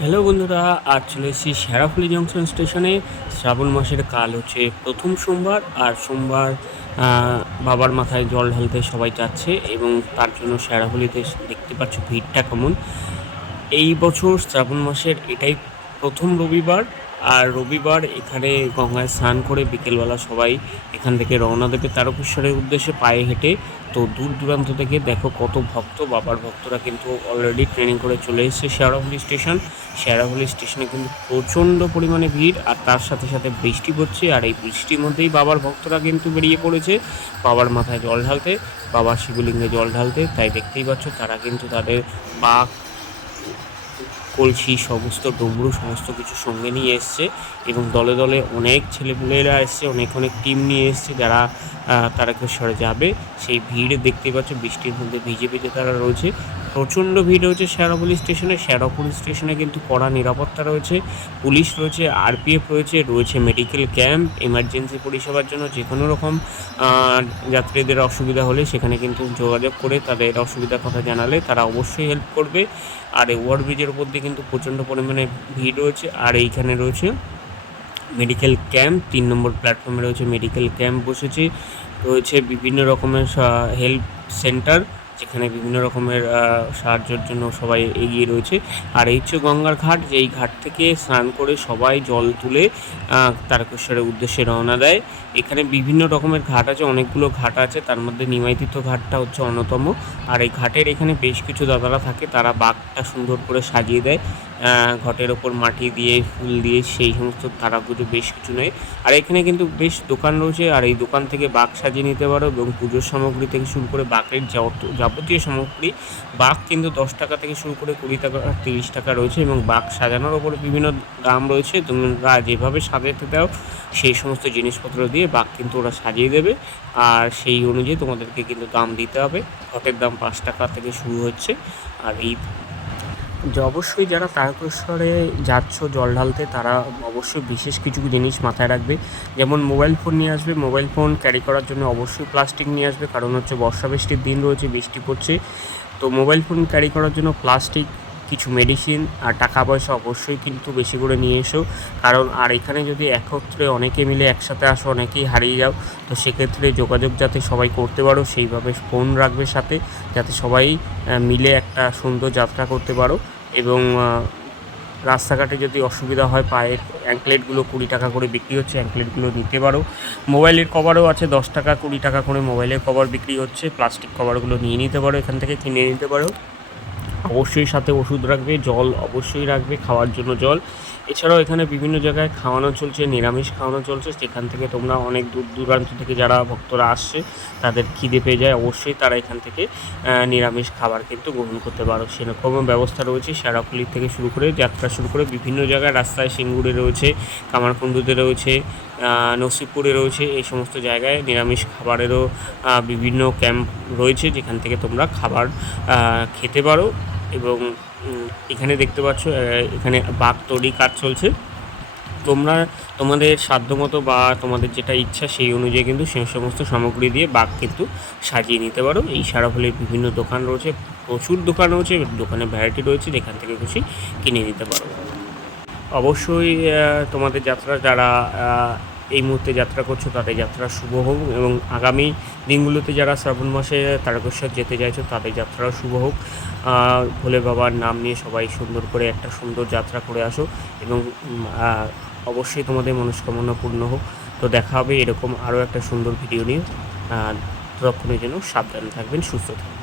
Hello বন্ধুরা, আজ চলে এসেছি শেরাফুলি জংশন স্টেশনে। শ্রাবণ মাসের কাল হচ্ছে প্রথম সোমবার, আর সোমবার বাবার মাথায় জল ঢালতে সবাই যাচ্ছে এবং তার জন্য শেরাফুলিতে দেখতে পাচ্ছ ভিড়টা কেমন। এই বছর শ্রাবণ মাসের এটাই প্রথম রবিবার, আর রবিবার এখানে গঙ্গায় স্নান করে বিকেলবেলা সবাই এখান থেকে রওনা দেবে তারকেশ্বরের উদ্দেশ্যে পায়ে হেঁটে। তো দূর দূরান্ত থেকে দেখো কত ভক্ত, বাবার ভক্তরা কিন্তু অলরেডি ট্রেনিং করে চলে এসেছে শেয়ারাহুলি স্টেশন। শেয়ারাহুলি স্টেশনে কিন্তু প্রচণ্ড পরিমাণে ভিড়, আর তার সাথে সাথে বৃষ্টি পড়ছে, আর এই বৃষ্টির মধ্যেই বাবার ভক্তরা কিন্তু বেরিয়ে পড়েছে। বাবার মাথায় জল ঢালতে বাবার শিবলিঙ্গে জল ঢালতে, তাই দেখতেই পাচ্ছ তারা কিন্তু তাদের পাক কলসি, সমস্ত ডমরু, সমস্ত কিছু সঙ্গে নিয়ে এসছে এবং দলে দলে অনেক ছেলেপুলেরা এসছে, অনেক অনেক টিম নিয়ে এসছে যারা তারকেশ্বরে যাবে। সেই ভিড় দেখতে পাচ্ছ, বৃষ্টির মধ্যে ভিজে ভিজে তারা রয়েছে। প্রচণ্ড ভিড় রয়েছে শেরাপুলি স্টেশনে। শেরাপুলি স্টেশনে কিন্তু কড়া নিরাপত্তা রয়েছে, পুলিশ রয়েছে, আরপিএফ রয়েছে রয়েছে মেডিকেল ক্যাম্প, এমার্জেন্সি পরিষেবার জন্য যে কোনো রকম যাত্রীদের অসুবিধা হলে সেখানে কিন্তু যোগাযোগ করে তাদের অসুবিধার কথা জানালে তারা অবশ্যই হেল্প করবে। আর এই ওভারব্রিজের উপর দিয়ে কিন্তু প্রচণ্ড পরিমাণে ভিড় রয়েছে। আর এইখানে রয়েছে মেডিকেল ক্যাম্প, তিন নম্বর প্ল্যাটফর্মে রয়েছে মেডিকেল ক্যাম্প বসেছে। রয়েছে বিভিন্ন রকমের হেল্প সেন্টার। যেখানে বিভিন্ন রকমের সাহায্যের জন্য সবাই এগিয়ে রয়েছে। আর এই হচ্ছে গঙ্গার ঘাট, যেই ঘাট থেকে স্নান করে সবাই জল তুলে তারকেশ্বরের উদ্দেশ্যে রওনা দেয়। এখানে বিভিন্ন রকমের ঘাট আছে, অনেকগুলো ঘাট আছে। তার মধ্যে নিমাইতীর্থ ঘাটটা হচ্ছে অন্যতম। আর এই ঘাটের এখানে বেশ কিছু দাদারা থাকে, তারা বাঘটা সুন্দর করে সাজিয়ে দেয়। ঘটের ওপর মাটি দিয়ে, ফুল দিয়ে সেই সমস্ত তারাগুলো বেশ কিছু নেয়। আর এখানে কিন্তু বেশ দোকান রয়েছে। আর এই দোকান থেকে বাঘ সাজিয়ে নিতে পারো এবং পুজোর সামগ্রী থেকে শুরু করে বাঘের যাবতীয় সামগ্রী, বাঘ কিন্তু দশ টাকা থেকে শুরু করে কুড়ি টাকা, তিরিশ টাকা রয়েছে এবং বাঘ সাজানোর ওপরে বিভিন্ন দাম রয়েছে। তোমরা যেভাবে সাজাতে দাও সেই সমস্ত জিনিসপত্র দিয়ে বাঘ কিন্তু ওরা সাজিয়ে দেবে। আর সেই অনুযায়ী তোমাদেরকে কিন্তু দাম দিতে হবে। ঘটের দাম পাঁচ টাকা থেকে শুরু হচ্ছে। আর এই যে অবশ্যই যারা তারকেশ্বরে যাচ্ছ, জল ঢালতে, তারা অবশ্যই বিশেষ কিছু জিনিস মাথায় রাখবে। যেমন মোবাইল ফোন নিয়ে আসবে। মোবাইল ফোন ক্যারি করার জন্য অবশ্যই প্লাস্টিক নিয়ে আসবে। কারণ হচ্ছে বর্ষা বৃষ্টির দিন রয়েছে, বৃষ্টি পড়ছে। তো মোবাইল ফোন ক্যারি করার জন্য প্লাস্টিক কিছু মেডিসিন আর টাকা পয়সা অবশ্যই কিন্তু বেশি করে নিয়ে এসো। কারণ আর এখানে যদি একত্রে অনেকে মিলে একসাথে আসো, অনেকেই হারিয়ে যাও, তো সেক্ষেত্রে যোগাযোগ যাতে সবাই করতে পারো, সেইভাবে ফোন রাখবে সাথে, যাতে সবাই মিলে একটা সুন্দর যাত্রা করতে পারো। এবং রাস্তাঘাটে যদি অসুবিধা হয়, পায়ের অ্যাঙ্কলেটগুলো কুড়ি টাকা করে বিক্রি হচ্ছে অ্যাঙ্কলেটগুলো নিতে পারো। মোবাইলের কভারও আছে, দশ টাকা কুড়ি টাকা করে মোবাইলের কভার বিক্রি হচ্ছে প্লাস্টিক কভারগুলো নিয়ে নিতে পারো, এখান থেকে কিনে নিতে পারো। অবশ্যই সাথে ওষুধ রাখবে, জল অবশ্যই রাখবে, খাওয়ার জন্য জল। এছাড়াও এখানে বিভিন্ন জায়গায় খাওয়ানো চলছে, নিরামিষ খাওয়ানো চলছে। সেখান থেকে তোমরা অনেক দূর দূরান্ত থেকে যারা ভক্তরা আসছে, তাদের খিদে পেয়ে যায়। অবশ্যই তারা এখান থেকে নিরামিষ খাবার কিন্তু গ্রহণ করতে পারো। সেরকম ব্যবস্থা রয়েছে শেরাপুলি থেকে শুরু করে যাত্রা শুরু করে বিভিন্ন জায়গায়। রাস্তায় সিঙ্গুরে রয়েছে, কামারকুণ্ডুতে রয়েছে নসিবপুরে রয়েছে। এই সমস্ত জায়গায় নিরামিষ খাবারেরও বিভিন্ন ক্যাম্প রয়েছে যেখান থেকে তোমরা খাবার খেতে পারো। এবং এখানে দেখতে পাচ্ছ এখানে বাঘ তৈরি কাজ চলছে। তোমরা, তোমাদের সাধ্যমতো বা তোমাদের যেটা ইচ্ছা সেই অনুযায়ী কিন্তু সেই সমস্ত সামগ্রী দিয়ে বাঘ কিন্তু সাজিয়ে নিতে পারো। এই সারাফলের বিভিন্ন দোকান রয়েছে, প্রচুর দোকান রয়েছে, দোকানে ভ্যারাইটি রয়েছে, যেখান থেকে খুশি কিনে নিতে পারো। অবশ্যই তোমাদের যাত্রা যারা এই মুহূর্তে যাত্রা করছ তাদের যাত্রা শুভ হোক এবং আগামী দিনগুলোতে যারা শ্রাবণ মাসে তারকেশ্বর যেতে চাইছো, তাদের যাত্রাও শুভ হোক। ভোলে বাবার নাম নিয়ে সবাই সুন্দর করে একটা সুন্দর যাত্রা করে আসো এবং অবশ্যই তোমাদের মনস্কামনা পূর্ণ হোক। তো দেখা হবে এরকম আরও একটা সুন্দর ভিডিও নিয়ে। ততক্ষণের জন্য সাবধানে থাকবেন, সুস্থ থাকবেন।